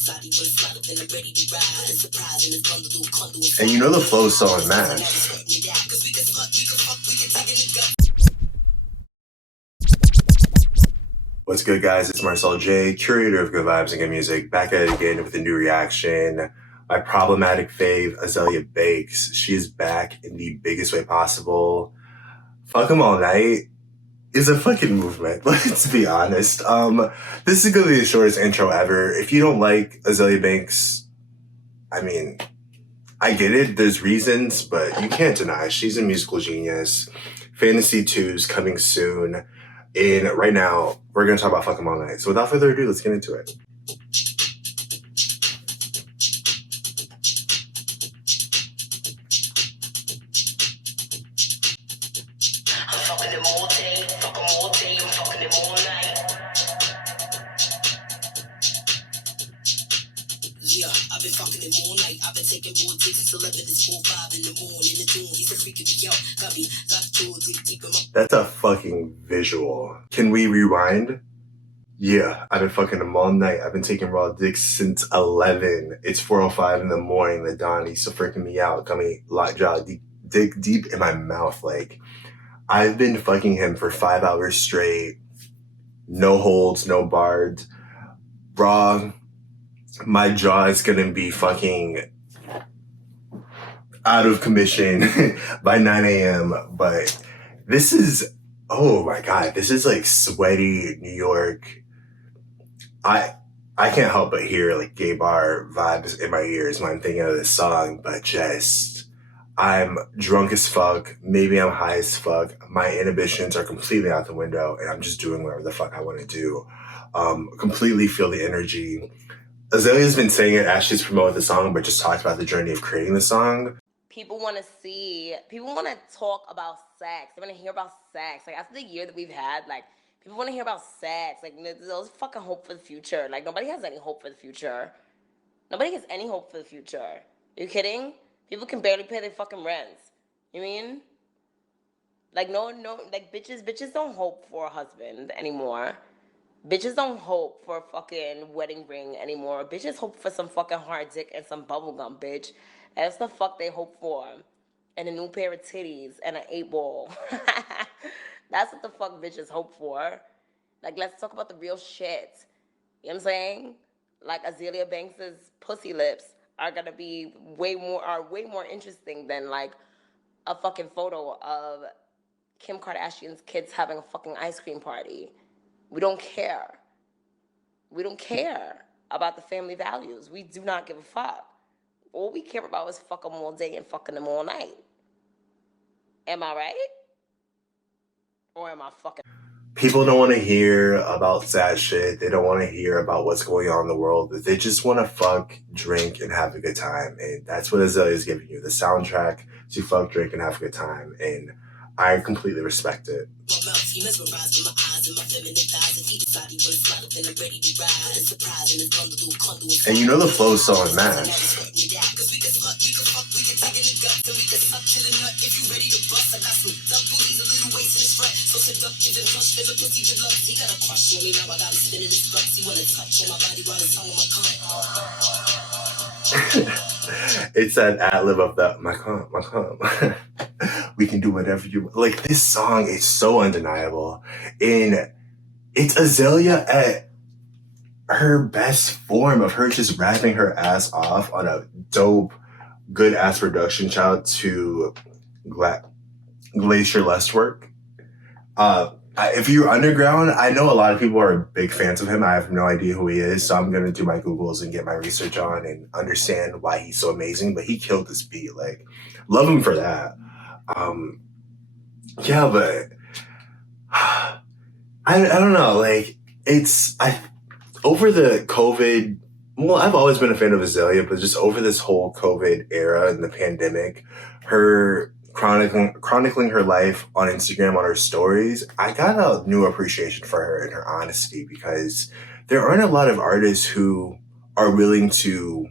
And you know the flow's so unmatched. What's good, guys? It's Marcel J, curator of Good Vibes and Good Music, back at it again with a new reaction. My problematic fave, Azealia Banks. She is back in the biggest way possible. Fuck 'em all night is a fucking movement. Let's be honest. This is gonna be the shortest intro ever. If you don't like Azealia Banks, I mean, I get it. There's reasons, but you can't deny she's a musical genius. Fantasy 2's coming soon. And right now, we're going to talk about Fuck 'em all night. So without further ado, let's get into it. I'm fucking them all day, fuck 'em all day, I'm fucking them all night. Yeah, I've been fucking him all night. I've been taking raw dicks since 11, it's 4, 5 in the morning. In the tune, he's a freaking me out. Got me locked jaw deep in my... That's a fucking visual. Can we rewind? Yeah, I've been fucking him all night. I've been taking raw dicks since 11. It's 4:05 in the morning. The dawn, he's so freaking me out. Got me locked jaw dick deep in my mouth. Like, I've been fucking him for 5 hours straight. No holds, no barred. Raw. My jaw is gonna be fucking out of commission by 9 a.m. But this is, oh my God, this is like sweaty New York. I can't help but hear like gay bar vibes in my ears when I'm thinking of this song, but just, I'm drunk as fuck. Maybe I'm high as fuck. My inhibitions are completely out the window and I'm just doing whatever the fuck I want to do. Completely feel the energy. Azalea's been saying it as she's promoted the song, but just talked about the journey of creating the song. People want to talk about sex. They want to hear about sex. Like, after the year that we've had, like, people want to hear about sex. Like, there's fucking hope for the future. Like, nobody has any hope for the future. Nobody has any hope for the future. Are you kidding? People can barely pay their fucking rents. You mean? Like, no, like, bitches don't hope for a husband anymore. Bitches don't hope for a fucking wedding ring anymore. Bitches hope for some fucking hard dick and some bubblegum, bitch. That's the fuck they hope for. And a new pair of titties and an 8-ball. That's what the fuck bitches hope for. Like, let's talk about the real shit. You know what I'm saying? Like, Azealia Banks' pussy lips are gonna be way more interesting than, like, a fucking photo of Kim Kardashian's kids having a fucking ice cream party. We don't care. We don't care about the family values. We do not give a fuck. All we care about is fuck them all day and fucking them all night. Am I right? Or am I fucking... People don't want to hear about sad shit. They don't want to hear about what's going on in the world. They just want to fuck, drink, and have a good time. And that's what Azealia is giving you. The soundtrack to fuck, drink, and have a good time. And I completely respect it. And you know the flow's so unmatched. It's that ad-lib of the my cum. We can do whatever you like. This song is so undeniable, and it's Azealia at her best form of her just rapping her ass off on a dope, good ass production. Shout out to Glacier Lustwork. If you're underground, I know a lot of people are big fans of him. I have no idea who he is, so I'm gonna do my Googles and get my research on and understand why he's so amazing. But he killed this beat. Like, love him for that. Yeah, but I don't know. Like, over the COVID. Well, I've always been a fan of Azealia, but just over this whole COVID era and the pandemic, her chronicling her life on Instagram on her stories, I got a new appreciation for her and her honesty, because there aren't a lot of artists who are willing to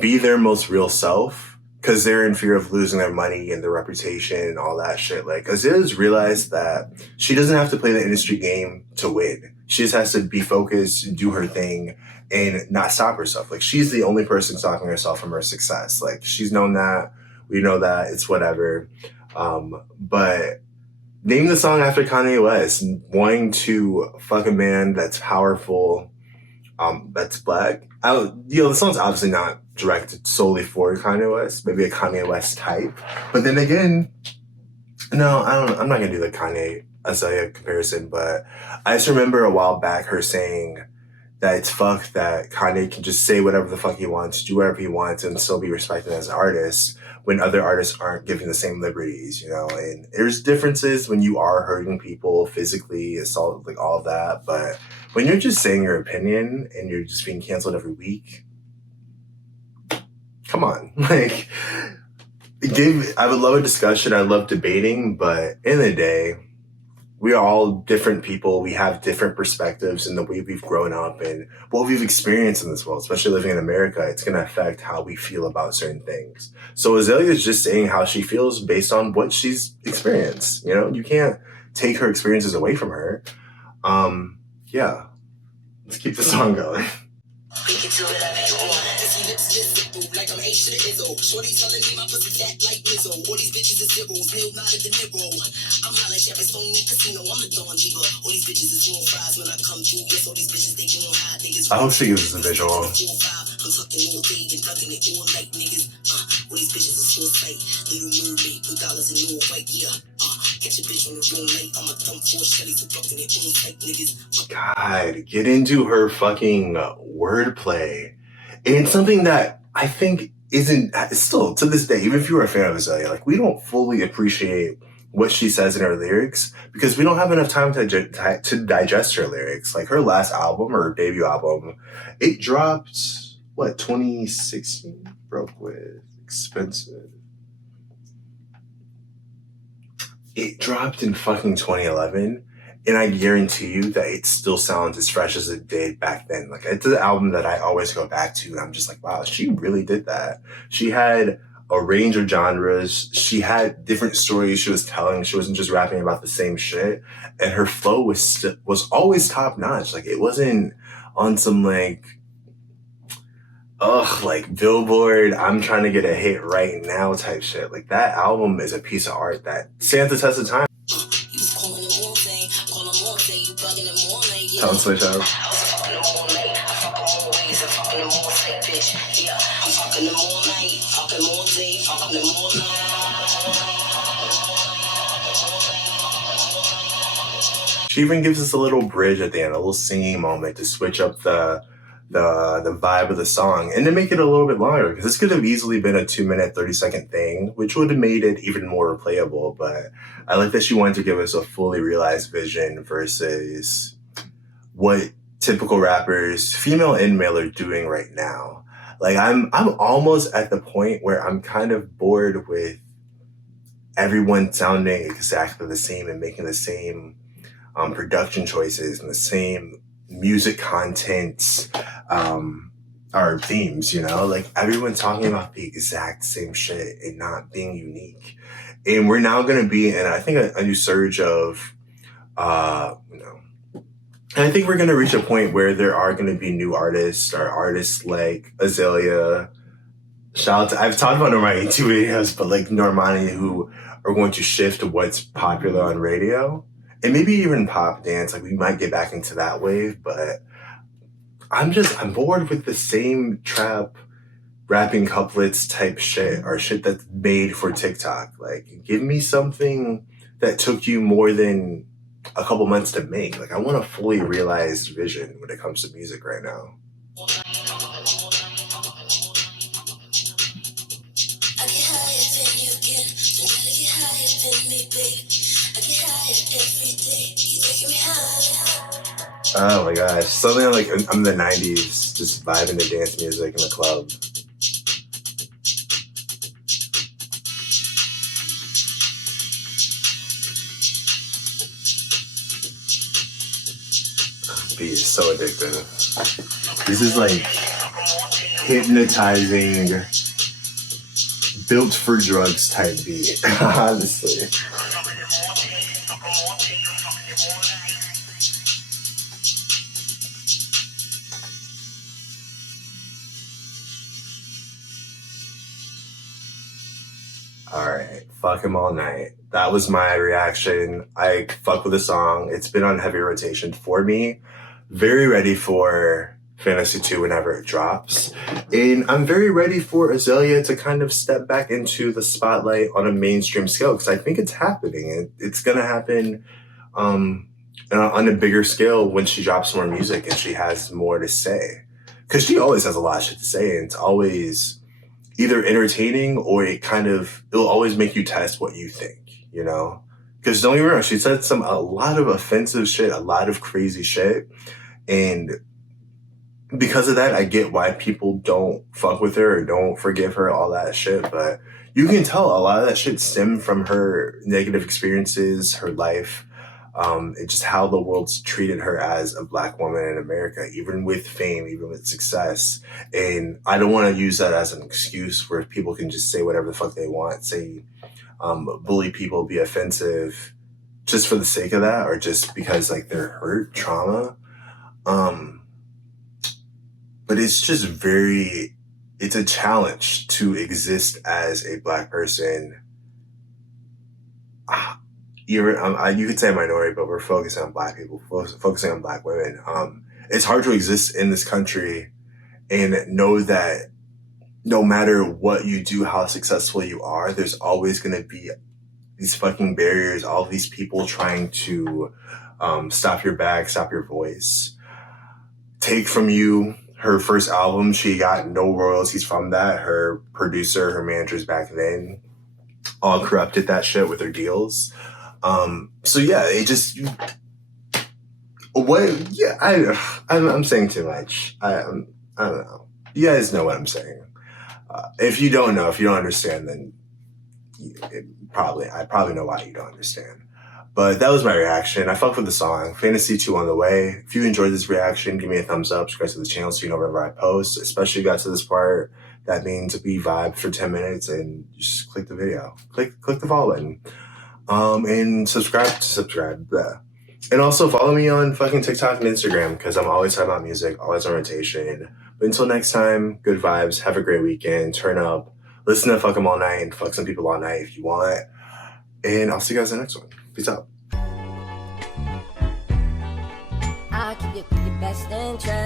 be their most real self because they're in fear of losing their money and their reputation and all that shit. Like, Azealia's realized that she doesn't have to play the industry game to win. She just has to be focused, do her thing, and not stop herself. Like, she's the only person stopping herself from her success. Like, she's known that. We know that. It's whatever. But name the song after Kanye West. Wanting to fuck a man that's powerful, that's black. The song's obviously not directed solely for Kanye West. Maybe a Kanye West type. But then again, no, I don't. I'm not gonna do the Kanye Azealia comparison. But I just remember a while back her saying that it's fucked that Kanye can just say whatever the fuck he wants, do whatever he wants, and still be respected as an artist when other artists aren't given the same liberties, you know? And there's differences when you are hurting people physically, assault, like all of that. But when you're just saying your opinion and you're just being canceled every week, come on. Like, I would love a discussion. I love debating, but in the day, we are all different people. We have different perspectives in the way we've grown up and what we've experienced in this world, especially living in America. It's going to affect how we feel about certain things. So Azealia is just saying how she feels based on what she's experienced. You know, you can't take her experiences away from her. Yeah. Let's keep the song going. Like I'm H to the Izzo. Shorty telling me my pussy fat like Mizzo. All these bitches is zeros, nil not at the nibble. I'm high like Chappestone in casino, I'm a Don Diva. All these bitches is small fries when I come through. Yes, all these bitches, they gon' hide niggas. I hope she gives us a visual. I'm tucking all day and thugging it all like niggas. All these bitches is full sight. Little mermaid, $2 in all white, yeah. Catch a bitch on the wrong night. I'm a dumb four Shelly's and thugging it all like niggas. God, get into her fucking wordplay. And it's something that I think isn't still to this day, even if you're a fan of Azealia, like, we don't fully appreciate what she says in her lyrics because we don't have enough time to digest her lyrics. Like, her last album, or her debut album, it dropped, 2016? Broke with Expensive. It dropped in fucking 2011. And I guarantee you that it still sounds as fresh as it did back then. Like, it's an album that I always go back to, and I'm just like, wow, she really did that. She had a range of genres. She had different stories she was telling. She wasn't just rapping about the same shit. And her flow was always top notch. Like, it wasn't on some like Billboard, I'm trying to get a hit right now type shit. Like, that album is a piece of art that stands the test of time. Tone switch up. She even gives us a little bridge at the end, a little singing moment to switch up the vibe of the song and to make it a little bit longer, because this could have easily been a 2-minute, 30-second thing, which would have made it even more replayable. But I like that she wanted to give us a fully realized vision versus what typical rappers, female and male, are doing right now. Like, I'm almost at the point where I'm kind of bored with everyone sounding exactly the same and making the same production choices and the same music content or themes, you know? Like, everyone's talking about the exact same shit and not being unique. And we're now going to be in, I think, a new surge of, and I think we're going to reach a point where there are going to be new artists, or artists like Azealia. Shout out to, I've talked about Normani in 2 videos, but like Normani, who are going to shift what's popular on radio. And maybe even pop dance. Like, we might get back into that wave, but I'm bored with the same trap rapping couplets type shit, or shit that's made for TikTok. Like, give me something that took you more than a couple months to make. Like, I want a fully realized vision when it comes to music right now. Oh my gosh, something like I'm in the 90s, just vibing to dance music in the club. Beat is so addictive. This is like hypnotizing, built for drugs type beat, honestly. Alright, fuck him all night. That was my reaction. I fuck with the song. It's been on heavy rotation for me. Very ready for Fantasy 2 whenever it drops. And I'm very ready for Azealia to kind of step back into the spotlight on a mainstream scale because I think it's happening. It's going to happen on a bigger scale when she drops more music and she has more to say. Because she always has a lot of shit to say, and it's always either entertaining or it'll always make you test what you think, you know? Because don't get me wrong, she said a lot of offensive shit, a lot of crazy shit. And because of that, I get why people don't fuck with her or don't forgive her, all that shit. But you can tell a lot of that shit stemmed from her negative experiences, her life, and just how the world's treated her as a Black woman in America, even with fame, even with success. And I don't want to use that as an excuse where people can just say whatever the fuck they want, say, bully people, be offensive just for the sake of that, or just because like they're hurt, trauma. But it's just it's a challenge to exist as a Black person. You could say minority, but we're focusing on Black people, focusing on Black women. It's hard to exist in this country and know that no matter what you do, how successful you are, there's always going to be these fucking barriers, all these people trying to stop your bag, stop your voice, take from you. Her first album, she got no royalties from that. Her producer, her managers back then, all corrupted that shit with their deals. So yeah, I'm saying too much. I don't know. You guys know what I'm saying. If you don't know, if you don't understand, then I probably know why you don't understand. But that was my reaction. I fucked with the song. Fantasy 2 on the way. If you enjoyed this reaction, give me a thumbs up, subscribe to the channel so you know whenever I post. Especially if you got to this part, that means we vibed for 10 minutes and just click the video. Click the follow button. And subscribe. Blah. And also follow me on fucking TikTok and Instagram because I'm always talking about music, always on rotation. But until next time, good vibes. Have a great weekend. Turn up. Listen to Fuck 'Em All Night and fuck some people all night if you want. And I'll see you guys in the next one. Peace out. I keep your best interest.